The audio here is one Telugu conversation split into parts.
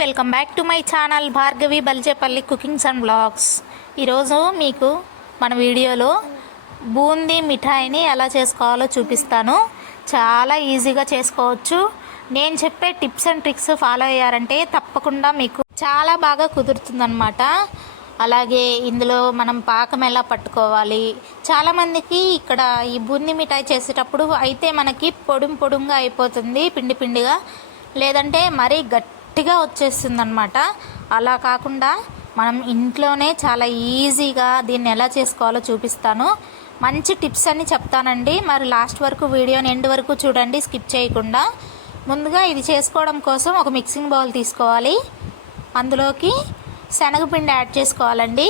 Welcome back to my channel Bhargavi Baljepalli cookings and blogs ఈరోజు మీకు మన వీడియోలో బూందీ మిఠాయిని ఎలా చేసుకోవాలో చూపిస్తాను. చాలా ఈజీగా చేసుకోవచ్చు. నేను చెప్పే టిప్స్ అండ్ ట్రిక్స్ ఫాలో అయ్యారంటే తప్పకుండా మీకు చాలా బాగా కుదురుతుందన్నమాట. అలాగే ఇందులో మనం పాకం ఎలా పట్టుకోవాలి? చాలామందికి ఇక్కడ ఈ బూందీ మిఠాయి చేసేటప్పుడు అయితే మనకి పొడుం పొడుంగా అయిపోతుంది పిండి పిండిగా. లేదంటే మరీ గట్టిగా వచ్చేస్తుంది అనమాట అలా కాకుండా మనం ఇంట్లోనే చాలా ఈజీగా దీన్ని ఎలా చేసుకోవాలో చూపిస్తాను. మంచి టిప్స్ అన్ని చెప్తానండి. మరి లాస్ట్ వరకు వీడియోని ఎండ్ వరకు చూడండి స్కిప్ చేయకుండా. ముందుగా ఇది చేసుకోవడం కోసం ఒక మిక్సింగ్ బౌల్ తీసుకోవాలి. అందులోకి శనగపిండి యాడ్ చేసుకోవాలండి.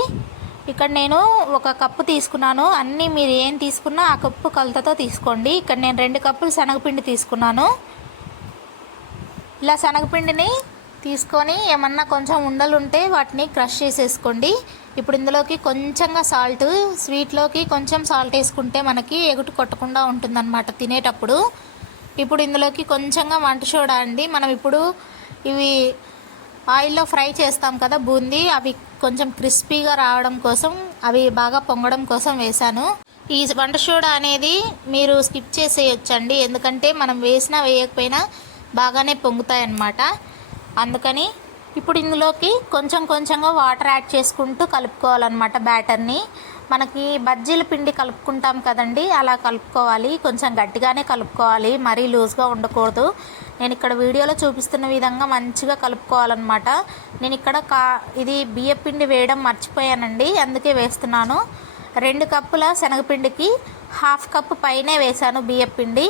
ఇక్కడ నేను ఒక కప్పు తీసుకున్నాను. అన్నీ మీరు ఏం తీసుకున్నా ఆ కప్పు కొలతతో తీసుకోండి. ఇక్కడ నేను రెండు కప్పులు శనగపిండి తీసుకున్నాను. ఇలా శనగపిండిని తీసుకొని ఏమన్నా కొంచెం ఉండలు ఉంటే వాటిని క్రష్ చేసేసుకోండి. ఇప్పుడు ఇందులోకి కొంచెంగా సాల్ట్ స్వీట్లోకి కొంచెం సాల్ట్ వేసుకుంటే మనకి ఎగుటు కొట్టకుండా ఉంటుందన్నమాట తినేటప్పుడు. ఇప్పుడు ఇందులోకి కొంచెంగా వంట సోడా అండి. మనం ఇప్పుడు ఇవి ఆయిల్లో ఫ్రై చేస్తాం కదా బూందీ అవి కొంచెం క్రిస్పీగా రావడం కోసం అవి బాగా పొంగడం కోసం వేశాను. ఈ వంట సోడా అనేది మీరు స్కిప్ చేసేయొచ్చండి. ఎందుకంటే మనం వేసినా వేయకపోయినా బాగానే పొంగుతాయి అన్నమాట అందుకని ఇప్పుడు ఇందులోకి కొంచెం కొంచెంగా వాటర్ యాడ్ చేసుకుంటూ కలుపుకోవాలన్నమాట బ్యాటర్ని. మనకి బజ్జీల పిండి కలుపుకుంటాం కదండి అలా కలుపుకోవాలి. కొంచెం గట్టిగానే కలుపుకోవాలి. మరీ లూజ్గా ఉండకూడదు. నేను ఇక్కడ వీడియోలో చూపిస్తున్న విధంగా మంచిగా కలుపుకోవాలన్నమాట. నేను ఇక్కడ కా ఇది బియ్యపిండి వేయడం మర్చిపోయానండి అందుకే వేస్తున్నాను. రెండు కప్పుల శనగపిండికి హాఫ్ కప్పు పైనే వేశాను బియ్యపిండి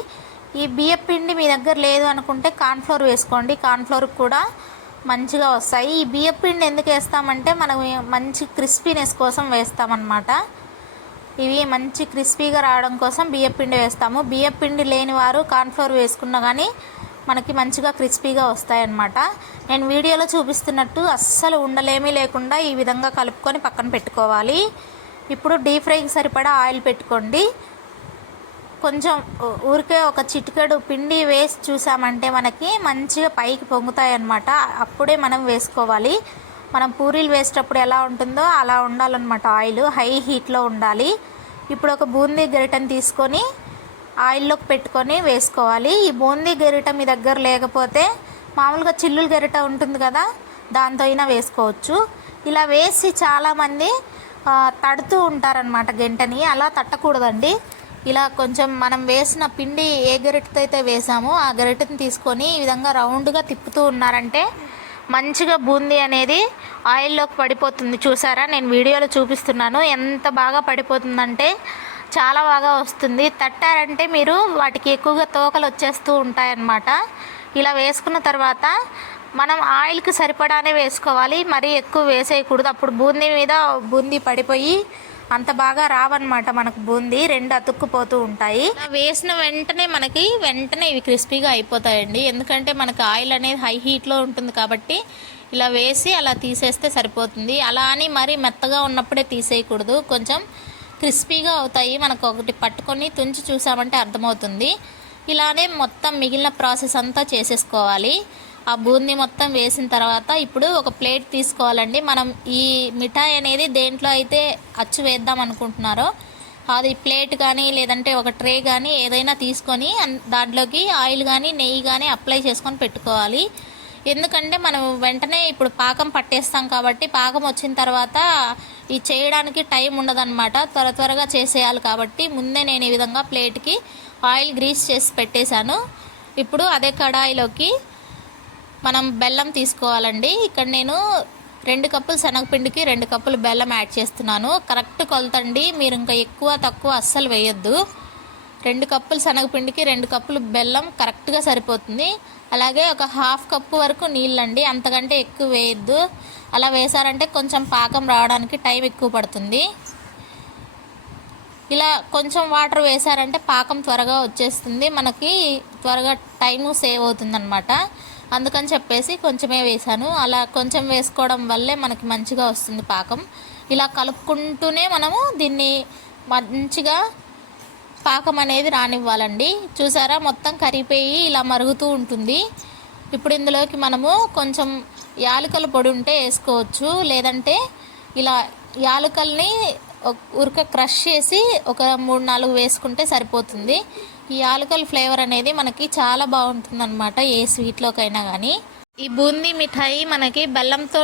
ఈ బియ్యపిండి మీ దగ్గర లేదు అనుకుంటే కార్న్ఫ్లోర్ వేసుకోండి. కార్న్ఫ్లోర్ కూడా మంచిగా వస్తాయి. ఈ బియ్యపిండి ఎందుకు వేస్తామంటే మనం మంచి క్రిస్పీనెస్ కోసం వేస్తామన్నమాట. ఇవి మంచి క్రిస్పీగా రావడం కోసం బియ్యపిండి వేస్తాము. బియ్యపిండి లేని వారు కార్న్ఫ్లోర్ వేసుకున్నా కానీ మనకి మంచిగా క్రిస్పీగా వస్తాయన్నమాట. నేను వీడియోలో చూపిస్తున్నట్టు అస్సలు ఉండలేమీ లేకుండా ఈ విధంగా కలుపుకొని పక్కన పెట్టుకోవాలి. ఇప్పుడు డీప్ ఫ్రైకి సరిపడా ఆయిల్ పెట్టుకోండి. కొంచెం ఊరికే ఒక చిటికెడు పిండి వేసి చూసామంటే మనకి మంచిగా పైకి పొంగుతాయి అన్నమాట అప్పుడే మనం వేసుకోవాలి. మనం పూరీలు వేసేటప్పుడు ఎలా ఉంటుందో అలా ఉండాలన్నమాట ఆయిల్. హై హీట్లో ఉండాలి. ఇప్పుడు ఒక బూందీ గరిటెని తీసుకొని ఆయిల్లోకి పెట్టుకొని వేసుకోవాలి. ఈ బూందీ గరిట మీ దగ్గర లేకపోతే మామూలుగా చిల్లులు గరిట ఉంటుంది కదా దాంతో అయినా వేసుకోవచ్చు. ఇలా వేసి చాలామంది తడుతూ ఉంటారనమాట గంటని. అలా తట్టకూడదండి. ఇలా కొంచెం మనం వేసిన పిండి ఏ గరిటతో అయితే వేసామో ఆ గరిటని తీసుకొని ఈ విధంగా రౌండ్గా తిప్పుతూ ఉన్నారంటే మంచిగా బూందీ అనేది ఆయిల్లోకి పడిపోతుంది. చూసారా? నేను వీడియోలో చూపిస్తున్నాను. ఎంత బాగా పడిపోతుందంటే చాలా బాగా వస్తుంది. తట్టారంటే మీరు వాటికి ఎక్కువగా తోకలు వచ్చేస్తూ ఉంటాయన్నమాట. ఇలా వేసుకున్న తర్వాత మనం ఆయిల్కి సరిపడానే వేసుకోవాలి. మరీ ఎక్కువ వేసేయకూడదు. అప్పుడు బూందీ మీద బూందీ పడిపోయి అంత బాగా రావన్నమాట మనకు బూందీ. రెండు అతుక్కుపోతూ ఉంటాయి. వేసిన వెంటనే మనకి వెంటనే ఇవి క్రిస్పీగా అయిపోతాయండి. ఎందుకంటే మనకి ఆయిల్ అనేది హై హీట్లో ఉంటుంది కాబట్టి ఇలా వేసి అలా తీసేస్తే సరిపోతుంది. అలా అని మరీ మెత్తగా ఉన్నప్పుడే తీసేయకూడదు. కొంచెం క్రిస్పీగా అవుతాయి. మనకు ఒకటి పట్టుకొని తుంచి చూసామంటే అర్థమవుతుంది. ఇలానే మొత్తం మిగిలిన ప్రాసెస్ అంతా చేసేసుకోవాలి. ఆ బూందీ మొత్తం వేసిన తర్వాత ఇప్పుడు ఒక ప్లేట్ తీసుకోవాలండి. మనం ఈ మిఠాయి అనేది దేంట్లో అయితే అచ్చు వేద్దాం అనుకుంటున్నారో అది ప్లేట్ కానీ లేదంటే ఒక ట్రే కానీ ఏదైనా తీసుకొని దాంట్లోకి ఆయిల్ కానీ నెయ్యి కానీ అప్లై చేసుకొని పెట్టుకోవాలి. ఎందుకంటే మనం వెంటనే ఇప్పుడు పాకం పట్టేస్తాం కాబట్టి పాకం వచ్చిన తర్వాత ఈ చేయడానికి టైం ఉండదన్నమాట. త్వర త్వరగా చేసేయాలి కాబట్టి ముందే నేను ఈ విధంగా ప్లేట్కి ఆయిల్ గ్రీస్ చేసి పెట్టేశాను. ఇప్పుడు అదే కడాయిలోకి మనం బెల్లం తీసుకోవాలండి. ఇక్కడ నేను రెండు కప్పులు శనగపిండికి రెండు కప్పులు బెల్లం యాడ్ చేస్తున్నాను. కరెక్ట్ కొలతండి. మీరు ఇంకా ఎక్కువ తక్కువ అస్సలు వేయొద్దు. రెండు కప్పులు శనగపిండికి రెండు కప్పులు బెల్లం కరెక్ట్గా సరిపోతుంది. అలాగే ఒక హాఫ్ కప్పు వరకు నీళ్ళండి. అంతకంటే ఎక్కువ వేయద్దు. అలా వేసారంటే కొంచెం పాకం రావడానికి టైం ఎక్కువ పడుతుంది. ఇలా కొంచెం వాటర్ వేసారంటే పాకం త్వరగా వచ్చేస్తుంది. మనకి త్వరగా టైము సేవ్ అవుతుందన్నమాట. అందుకని చెప్పేసి కొంచెమే వేసాను అలా కొంచెం వేసుకోవడం వల్లే మనకి మంచిగా వస్తుంది పాకం. ఇలా కలుపుకుంటూనే మనము దీన్ని మంచిగా పాకం అనేది రానివ్వాలండి. చూసారా? మొత్తం కరిగిపోయి ఇలా మరుగుతూ ఉంటుంది. ఇప్పుడు ఇందులోకి మనము కొంచెం యాలకల పొడి ఉంటే వేసుకోవచ్చు. లేదంటే ఇలా యాలకల్ని ఉరక క్రష్ చేసి ఒక మూడు నాలుగు వేసుకుంటే సరిపోతుంది. ఈ ఆలుకల్ ఫ్లేవర్ అనేది మనకి చాలా బాగుంటుంది అనమాట ఏ స్వీట్లోకైనా కానీ ఈ బూందీ మిఠాయి మనకి బెల్లంతో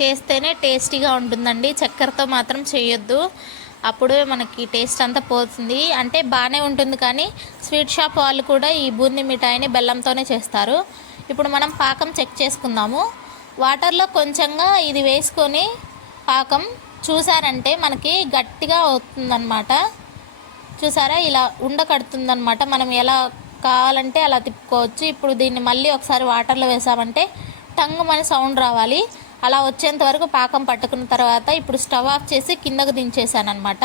చేస్తేనే టేస్టీగా ఉంటుందండి. చక్కెరతో మాత్రం చేయొద్దు. అప్పుడే మనకి టేస్ట్ అంతా పోతుంది. అంటే బాగానే ఉంటుంది కానీ స్వీట్ షాప్ వాళ్ళు కూడా ఈ బూందీ మిఠాయిని బెల్లంతోనే చేస్తారు. ఇప్పుడు మనం పాకం చెక్ చేసుకుందాము. వాటర్లో కొంచెంగా ఇది వేసుకొని పాకం చూసారంటే మనకి గట్టిగా అవుతుందన్నమాట. చూసారా? ఇలా ఉండకడుతుందనమాట మనం ఎలా కావాలంటే అలా తిప్పుకోవచ్చు. ఇప్పుడు దీన్ని మళ్ళీ ఒకసారి వాటర్లో వేసామంటే టంగు మన సౌండ్ రావాలి. అలా వచ్చేంత వరకు పాకం పట్టుకున్న తర్వాత ఇప్పుడు స్టవ్ ఆఫ్ చేసి కిందకు దించేసాను అనమాట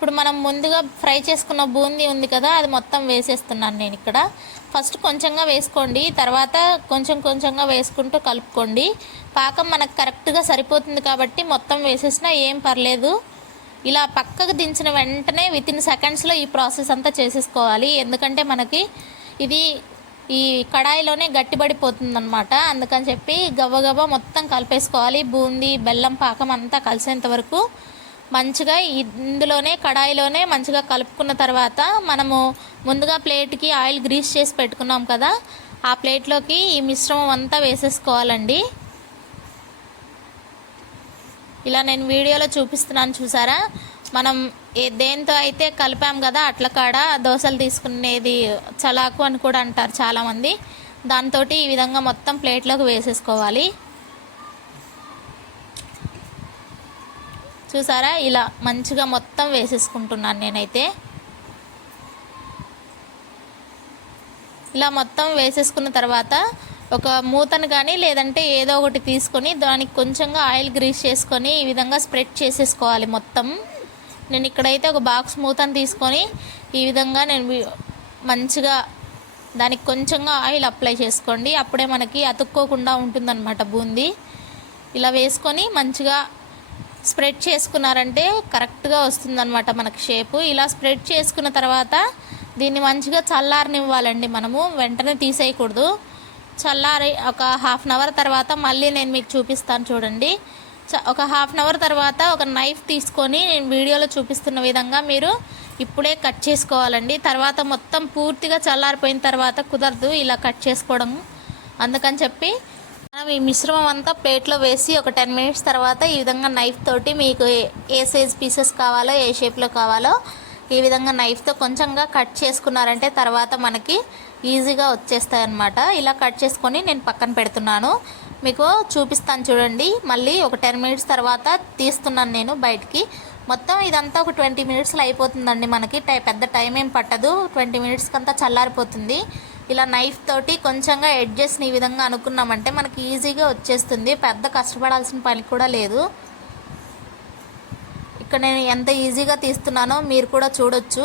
ఇప్పుడు మనం ముందుగా ఫ్రై చేసుకున్న బూందీ ఉంది కదా అది మొత్తం వేసేస్తున్నాను నేను ఇక్కడ. ఫస్ట్ కొంచెంగా వేసుకోండి తర్వాత కొంచెం కొంచెంగా వేసుకుంటూ కలుపుకోండి. పాకం మనకు కరెక్ట్గా సరిపోతుంది కాబట్టి మొత్తం వేసేసినా ఏం పర్లేదు. ఇలా పక్కకు దించిన వెంటనే విత్ ఇన్ సెకండ్స్లో ఈ ప్రాసెస్ అంతా చేసేసుకోవాలి. ఎందుకంటే మనకి ఇది ఈ కడాయిలోనే గట్టిపడిపోతుంది అనమాట అందుకని చెప్పి గవ్వ మొత్తం కలిపేసుకోవాలి. బూందీ బెల్లం పాకం అంతా కలిసేంత వరకు. మంచిగా ఇందులోనే కడాయిలోనే మంచిగా కలుపుకున్న తర్వాత మనము ముందుగా ప్లేట్కి ఆయిల్ గ్రీస్ చేసి పెట్టుకున్నాం కదా ఆ ప్లేట్లోకి ఈ మిశ్రమం అంతా వేసేసుకోవాలండి. ఇలా నేను వీడియోలో చూపిస్తున్నాను చూసారా? మనం దేంతో అయితే కలిపాం కదా అట్ల కాడ దోశలు తీసుకునేది చలాకు అని కూడా అంటారు చాలామంది. దాంతో ఈ విధంగా మొత్తం ప్లేట్లోకి వేసేసుకోవాలి. చూసారా? ఇలా మంచిగా మొత్తం వేసేసుకుంటున్నాను నేనైతే. ఇలా మొత్తం వేసేసుకున్న తర్వాత ఒక మూతను కానీ లేదంటే ఏదో ఒకటి తీసుకొని దానికి కొంచెంగా ఆయిల్ గ్రీస్ చేసుకొని ఈ విధంగా స్ప్రెడ్ చేసేసుకోవాలి మొత్తం. నేను ఇక్కడైతే ఒక బాక్స్ మూతను తీసుకొని ఈ విధంగా నేను మంచిగా దానికి కొంచెంగా ఆయిల్ అప్లై చేసుకోండి. అప్పుడే మనకి అతుక్కోకుండా ఉంటుందన్నమాట బూందీ. ఇలా వేసుకొని మంచిగా స్ప్రెడ్ చేసుకున్నారంటే కరెక్ట్గా వస్తుందన్నమాట మనకు షేపు. ఇలా స్ప్రెడ్ చేసుకున్న తర్వాత దీన్ని మంచిగా చల్లారనివ్వాలండి మనము వెంటనే తీసేయకూడదు. చల్లారి ఒక హాఫ్ అన్ అవర్ తర్వాత మళ్ళీ నేను మీకు చూపిస్తాను చూడండి. ఒక హాఫ్ అన్ అవర్ తర్వాత ఒక నైఫ్ తీసుకొని నేను వీడియోలో చూపిస్తున్న విధంగా మీరు ఇప్పుడే కట్ చేసుకోవాలండి. తర్వాత మొత్తం పూర్తిగా చల్లారిపోయిన తర్వాత కుదరదు ఇలా కట్ చేసుకోవడం. అందుకని చెప్పి మనం ఈ మిశ్రమం అంతా ప్లేట్లో వేసి ఒక టెన్ మినిట్స్ తర్వాత ఈ విధంగా నైఫ్ తోటి మీకు ఏ సైజ్ పీసెస్ కావాలో ఏ షేప్లో కావాలో ఈ విధంగా నైఫ్తో కొంచెంగా కట్ చేసుకున్నారంటే తర్వాత మనకి ఈజీగా వచ్చేస్తాయి అన్నమాట. ఇలా కట్ చేసుకొని నేను పక్కన పెడుతున్నాను. మీకు చూపిస్తాను చూడండి. మళ్ళీ ఒక టెన్ మినిట్స్ తర్వాత తీస్తున్నాను నేను బయటికి. మొత్తం ఇదంతా ఒక ట్వంటీ మినిట్స్లో అయిపోతుందండి మనకి. టై పెద్ద టైం ఏం పట్టదు. ట్వంటీ మినిట్స్కి అంతా చల్లారిపోతుంది. ఇలా నైఫ్ తోటి కొంచెంగా ఎడ్జెస్ని ఈ విధంగా అనుకున్నామంటే మనకి ఈజీగా వచ్చేస్తుంది. పెద్ద కష్టపడాల్సిన పని కూడా లేదు. ఇక్కడ నేను ఎంత ఈజీగా తీస్తున్నానో మీరు కూడా చూడొచ్చు.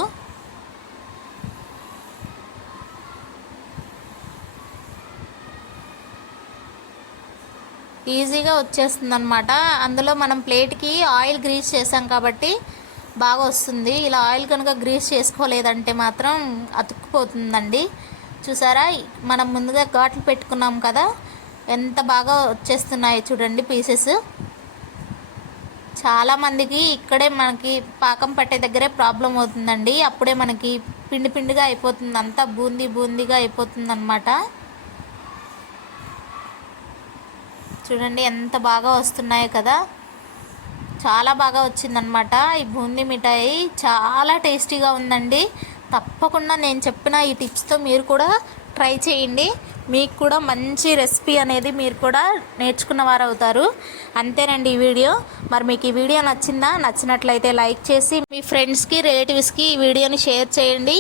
ఈజీగా వచ్చేస్తుంది అనమాట అందులో మనం ప్లేట్కి ఆయిల్ గ్రీస్ చేసాం కాబట్టి బాగా వస్తుంది. ఇలా ఆయిల్ కనుక గ్రీస్ చేసుకోలేదంటే మాత్రం అతుక్కుపోతుందండి. చూసారా? మనం ముందుగా ఘాట్లు పెట్టుకున్నాం కదా? ఎంత బాగా వచ్చేస్తున్నాయి చూడండి పీసెస్. చాలామందికి ఇక్కడే మనకి పాకం పట్టే దగ్గరే ప్రాబ్లం అవుతుందండి. అప్పుడే మనకి పిండి పిండిగా అయిపోతుంది. అంతా బూందీ బూందీగా అయిపోతుంది అనమాట చూడండి ఎంత బాగా వస్తున్నాయి కదా? చాలా బాగా వచ్చిందనమాట ఈ బూందీ మిఠాయి. చాలా టేస్టీగా ఉందండి. తప్పకుండా నేను చెప్పిన ఈ టిప్స్తో మీరు కూడా ట్రై చేయండి. మీకు కూడా మంచి రెసిపీ అనేది మీరు కూడా నేర్చుకున్న వారు అవుతారు అంతేనండి ఈ వీడియో. మరి మీకు ఈ వీడియో నచ్చిందా? నచ్చినట్లయితే లైక్ చేసి మీ ఫ్రెండ్స్కి రిలేటివ్స్కి ఈ వీడియోని షేర్ చేయండి.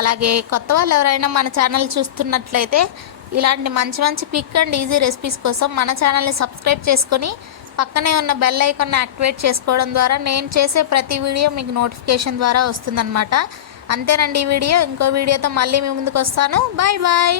అలాగే కొత్త వాళ్ళు ఎవరైనా మన ఛానల్ చూస్తున్నట్లయితే ఇలాంటి మంచి మంచి పిక్ అండ్ ఈజీ రెసిపీస్ కోసం మన ఛానల్ని సబ్స్క్రైబ్ చేసుకొని పక్కనే ఉన్న బెల్ ఐకాన్ని యాక్టివేట్ చేసుకోవడం ద్వారా నేను చేసే ప్రతి వీడియో మీకు నోటిఫికేషన్ ద్వారా వస్తుందన్నమాట. అంతేనండి ఈ వీడియో. ఇంకో వీడియోతో మళ్ళీ మీ ముందుకు వస్తాను. Bye bye.